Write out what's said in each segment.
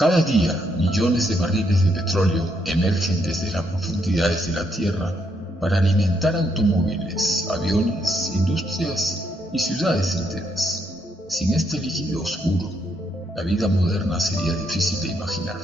Cada día, millones de barriles de petróleo emergen desde las profundidades de la Tierra para alimentar automóviles, aviones, industrias y ciudades enteras. Sin este líquido oscuro, la vida moderna sería difícil de imaginar.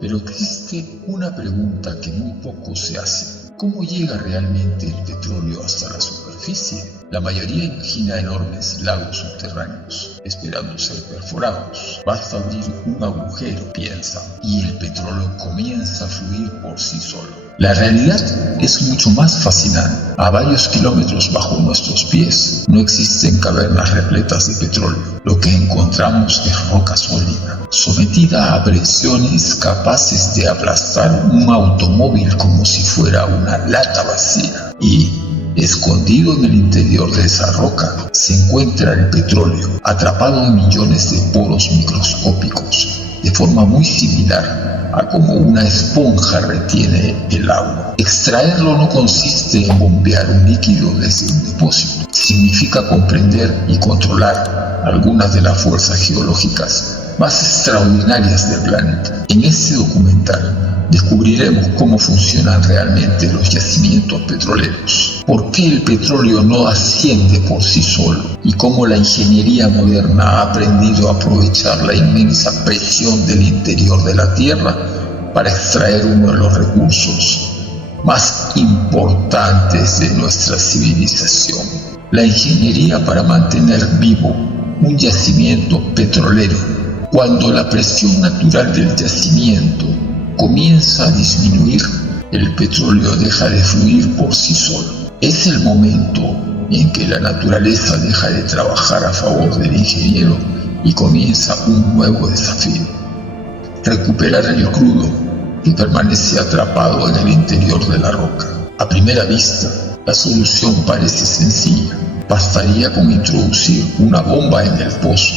Pero existe una pregunta que muy poco se hace. ¿Cómo llega realmente el petróleo hasta la superficie? La mayoría imagina enormes lagos subterráneos, esperando ser perforados. Basta abrir un agujero, piensa, y el petróleo comienza a fluir por sí solo. La realidad es mucho más fascinante. A varios kilómetros bajo nuestros pies no existen cavernas repletas de petróleo. Lo que encontramos es roca sólida, sometida a presiones capaces de aplastar un automóvil como si fuera una lata vacía. Y escondido en el interior de esa roca se encuentra el petróleo, atrapado en millones de poros microscópicos, de forma muy similar a como una esponja retiene el agua. Extraerlo no consiste en bombear un líquido desde un depósito. Significa comprender y controlar algunas de las fuerzas geológicas más extraordinarias del planeta. En este documental descubriremos cómo funcionan realmente los yacimientos petroleros, por qué el petróleo no asciende por sí solo y cómo la ingeniería moderna ha aprendido a aprovechar la inmensa presión del interior de la Tierra para extraer uno de los recursos más importantes de nuestra civilización. La ingeniería para mantener vivo un yacimiento petrolero. Cuando la presión natural del yacimiento comienza a disminuir, el petróleo deja de fluir por sí solo. Es el momento en que la naturaleza deja de trabajar a favor del ingeniero y comienza un nuevo desafío: recuperar el crudo que permanece atrapado en el interior de la roca. A primera vista, la solución parece sencilla. Bastaría con introducir una bomba en el pozo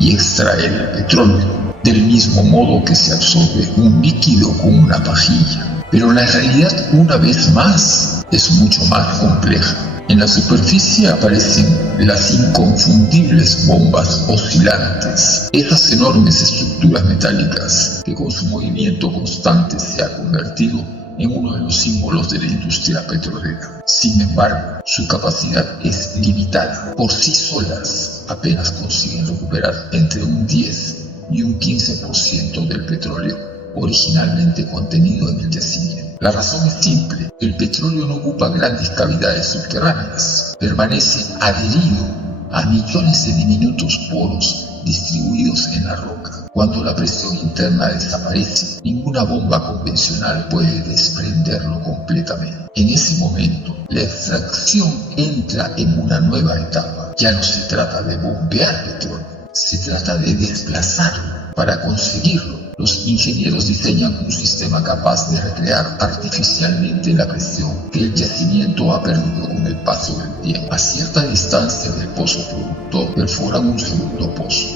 y extraer el petróleo, del mismo modo que se absorbe un líquido con una pajilla. Pero la realidad, una vez más, es mucho más compleja. En la superficie aparecen las inconfundibles bombas oscilantes, esas enormes estructuras metálicas que con su movimiento constante se ha convertido en uno de los símbolos de la industria petrolera. Sin embargo, su capacidad es limitada. Por sí solas apenas consiguen recuperar entre un 10 y un 15% del petróleo originalmente contenido en el yacimiento. La razón es simple: el petróleo no ocupa grandes cavidades subterráneas, permanece adherido a millones de diminutos poros distribuidos en la roca. Cuando la presión interna desaparece, ninguna bomba convencional puede desprenderlo completamente. En ese momento, la extracción entra en una nueva etapa. Ya no se trata de bombear petróleo, se trata de desplazarlo. Para conseguirlo, los ingenieros diseñan un sistema capaz de recrear artificialmente la presión que el yacimiento ha perdido con el paso del tiempo. A cierta distancia del pozo productor, perforan un segundo pozo,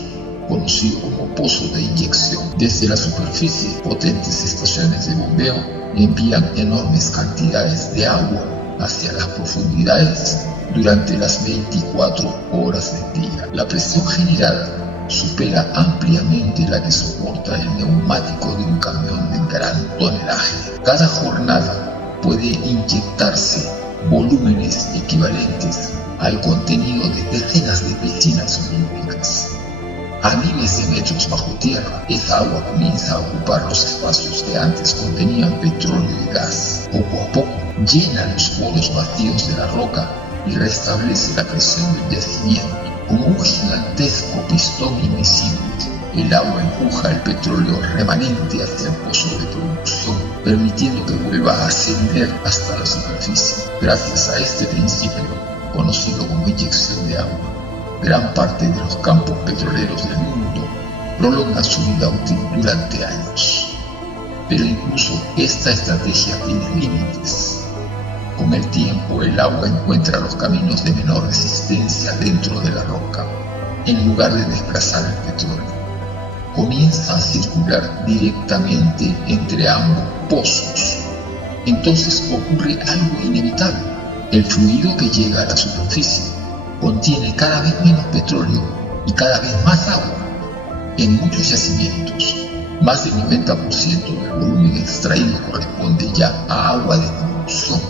conocido como pozo de inyección. Desde la superficie, potentes estaciones de bombeo envían enormes cantidades de agua hacia las profundidades durante las 24 horas del día. La presión generada supera ampliamente la que soporta el neumático de un camión de gran tonelaje. Cada jornada puede inyectarse volúmenes equivalentes al contenido de decenas de piscinas olímpicas. A miles de metros bajo tierra, esa agua comienza a ocupar los espacios que antes contenían petróleo y gas. Poco a poco, llena los poros vacíos de la roca y restablece la presión del yacimiento. Como un gigantesco pistón invisible, el agua empuja el petróleo remanente hacia el pozo de producción, permitiendo que vuelva a ascender hasta la superficie. Gracias a este principio, conocido como inyección de agua, gran parte de los campos petroleros del mundo prolongan su vida útil durante años. Pero incluso esta estrategia tiene límites. Con el tiempo, el agua encuentra los caminos de menor resistencia dentro de la roca. En lugar de desplazar el petróleo, comienza a circular directamente entre ambos pozos. Entonces ocurre algo inevitable. El fluido que llega a la superficie contiene cada vez menos petróleo y cada vez más agua. En muchos yacimientos, Más del 90% del volumen extraído corresponde ya a agua de producción.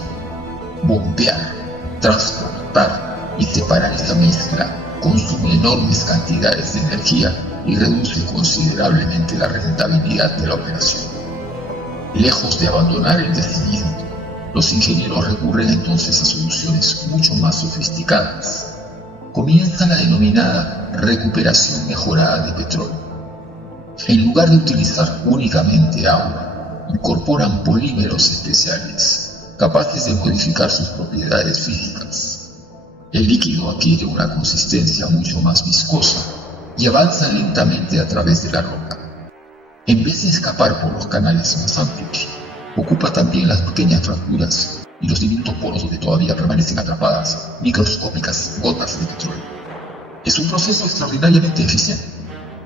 Bombear, transportar y separar esa mezcla consume enormes cantidades de energía y reduce considerablemente la rentabilidad de la operación. Lejos de abandonar el yacimiento, los ingenieros recurren entonces a soluciones mucho más sofisticadas. Comienza la denominada recuperación mejorada de petróleo. En lugar de utilizar únicamente agua, incorporan polímeros especiales, capaces de modificar sus propiedades físicas. El líquido adquiere una consistencia mucho más viscosa y avanza lentamente a través de la roca. En vez de escapar por los canales más amplios, ocupa también las pequeñas fracturas y los diminutos poros donde todavía permanecen atrapadas microscópicas gotas de petróleo. Es un proceso extraordinariamente eficiente.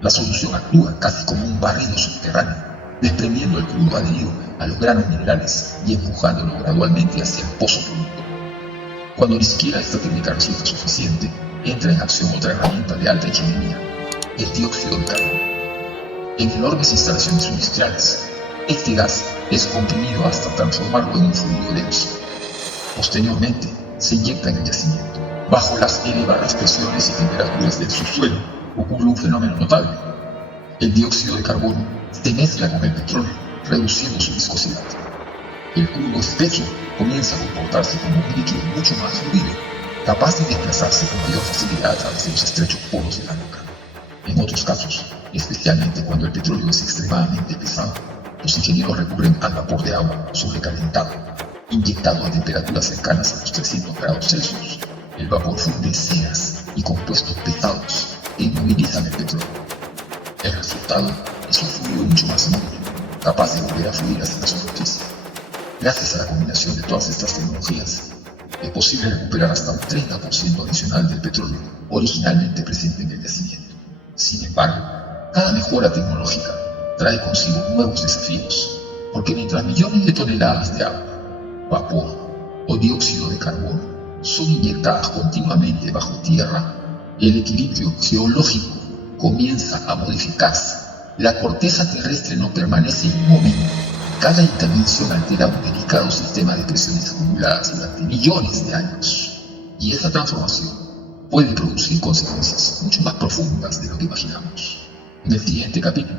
La solución actúa casi como un barrido subterráneo, desprendiendo el crudo adherido a los granos minerales y empujándolo gradualmente hacia el pozo productor. Cuando ni siquiera esta técnica resulta suficiente, entra en acción otra herramienta de alta ingeniería, el dióxido de carbono. En enormes instalaciones industriales, este gas es comprimido hasta transformarlo en un fluido denso. Posteriormente, se inyecta en el yacimiento. Bajo las elevadas presiones y temperaturas del subsuelo, ocurre un fenómeno notable. El dióxido de carbono se mezcla con el petróleo, reduciendo su viscosidad. El crudo espeso comienza a comportarse como un líquido mucho más fluido, capaz de desplazarse con mayor facilidad a través de los estrechos poros de la roca. En otros casos, especialmente cuando el petróleo es extremadamente pesado, los ingenieros recurren al vapor de agua sobrecalentado, inyectado a temperaturas cercanas a los 300 grados Celsius. El vapor funde ceras y compuestos pesados que inmovilizan el petróleo. El resultado es un fluido mucho más móvil, capaz de volver a fluir hacia la superficie. Gracias a la combinación de todas estas tecnologías, es posible recuperar hasta un 30% adicional del petróleo originalmente presente en el yacimiento. Sin embargo, cada mejora tecnológica trae consigo nuevos desafíos, porque mientras millones de toneladas de agua, vapor o dióxido de carbono son inyectadas continuamente bajo tierra, el equilibrio geológico comienza a modificarse. La corteza terrestre no permanece inmóvil. Cada intervención altera un delicado sistema de presiones acumuladas durante millones de años. Y esa transformación puede producir consecuencias mucho más profundas de lo que imaginamos. En el siguiente capítulo,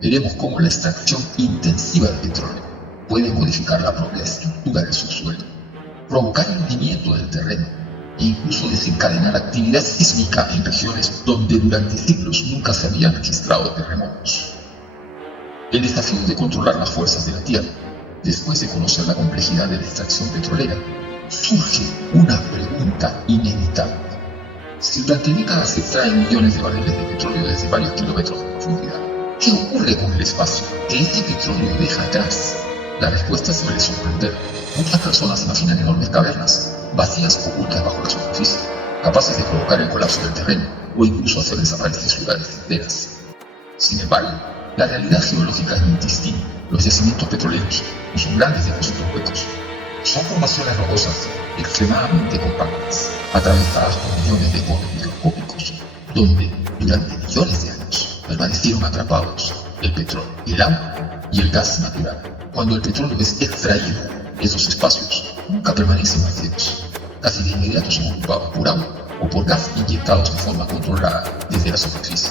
veremos cómo la extracción intensiva de petróleo puede modificar la propia estructura del subsuelo, provocar el hundimiento del terreno e incluso desencadenar actividad sísmica en regiones donde durante siglos nunca se habían registrado terremotos. El desafío de controlar las fuerzas de la Tierra, después de conocer la complejidad de la extracción petrolera, surge una pregunta inevitable. Si durante décadas se extraen millones de barriles de petróleo desde varios kilómetros de profundidad, ¿qué ocurre con el espacio que ese petróleo deja atrás? La respuesta suele sorprender. Muchas personas imaginan enormes cavernas, vacías ocultas bajo la superficie, capaces de provocar el colapso del terreno o incluso hacer desaparecer ciudades enteras. Sin embargo, la realidad geológica es muy distinta. Los yacimientos petroleros no son grandes depósitos huecos. Son formaciones rocosas extremadamente compactas, atravesadas por millones de poros microscópicos, donde durante millones de años permanecieron atrapados el petróleo, el agua y el gas natural. Cuando el petróleo es extraído, esos espacios nunca permanecen vacíos. Casi de inmediato son ocupados por agua o por gas inyectados de forma controlada desde la superficie.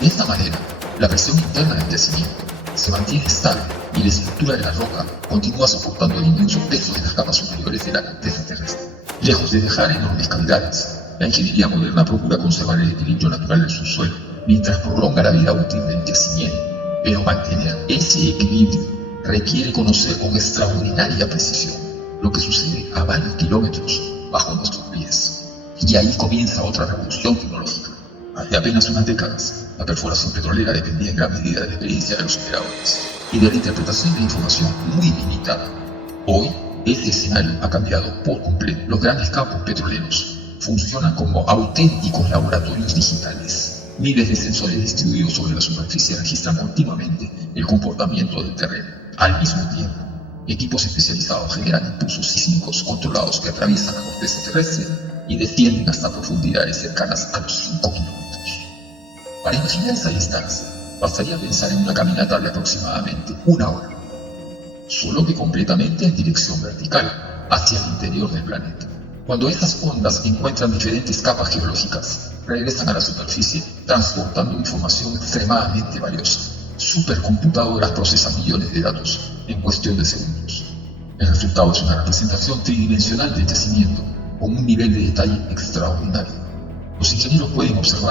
De esta manera, la presión interna del yacimiento se mantiene estable y la estructura de la roca continúa soportando el inmenso peso de las capas superiores de la corteza terrestre. Lejos de dejar enormes cavidades, la ingeniería moderna procura conservar el equilibrio natural del subsuelo mientras prolonga la vida útil del yacimiento. Pero mantener ese equilibrio requiere conocer con extraordinaria precisión lo que sucede a varios kilómetros bajo nuestros pies. Y ahí comienza otra revolución tecnológica. Hace apenas unas décadas, la perforación petrolera dependía en gran medida de la experiencia de los operadores y de la interpretación de información muy limitada. Hoy, este escenario ha cambiado por completo. Los grandes campos petroleros funcionan como auténticos laboratorios digitales. Miles de sensores distribuidos sobre la superficie registran continuamente el comportamiento del terreno. Al mismo tiempo, equipos especializados generan impulsos sísmicos controlados que atraviesan la corteza terrestre y descienden hasta profundidades cercanas a los 5 kilómetros. Para imaginar esa distancia, bastaría pensar en una caminata de aproximadamente 1 hora, solo que completamente en dirección vertical, hacia el interior del planeta. Cuando estas ondas encuentran diferentes capas geológicas, regresan a la superficie transportando información extremadamente valiosa. Supercomputadoras procesan millones de datos en cuestión de segundos. El resultado es una representación tridimensional del yacimiento con un nivel de detalle extraordinario. Los ingenieros pueden observar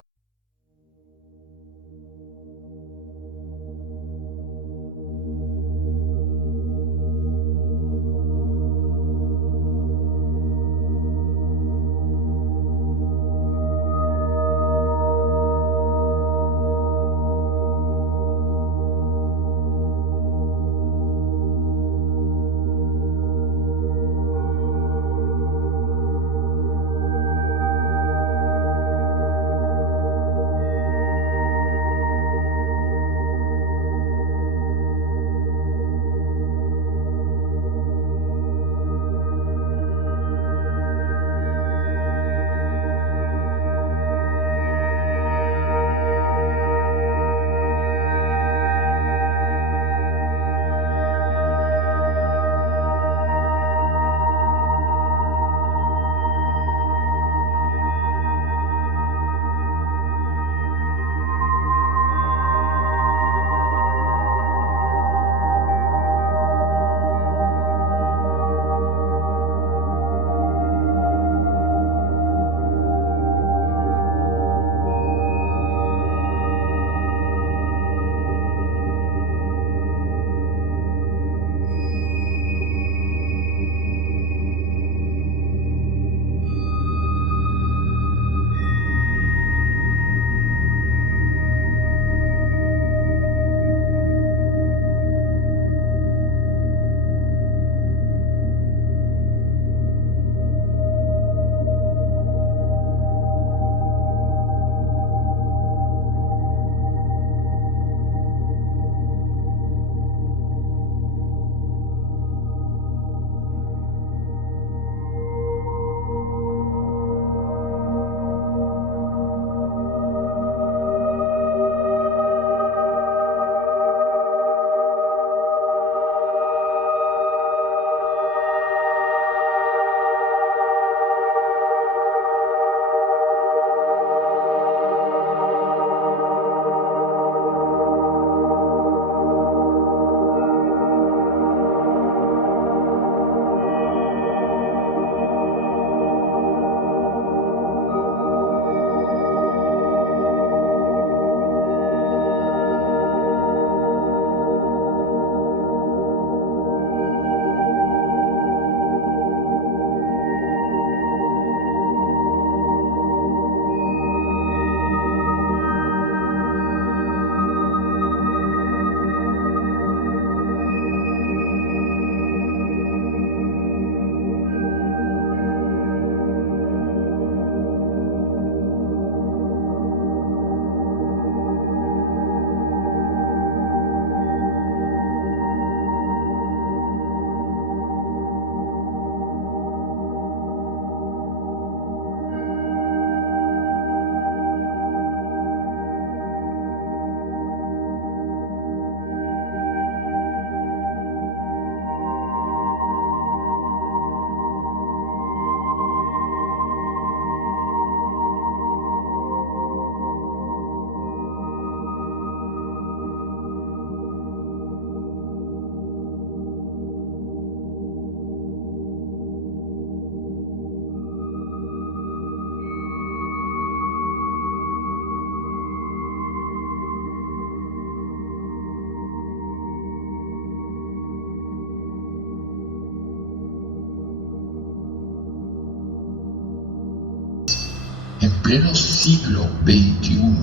en pleno siglo XXI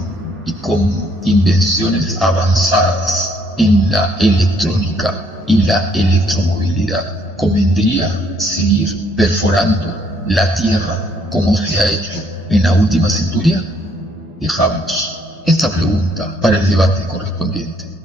y con invenciones avanzadas en la electrónica y la electromovilidad, ¿convendría seguir perforando la Tierra como se ha hecho en la última centuria? Dejamos esta pregunta para el debate correspondiente.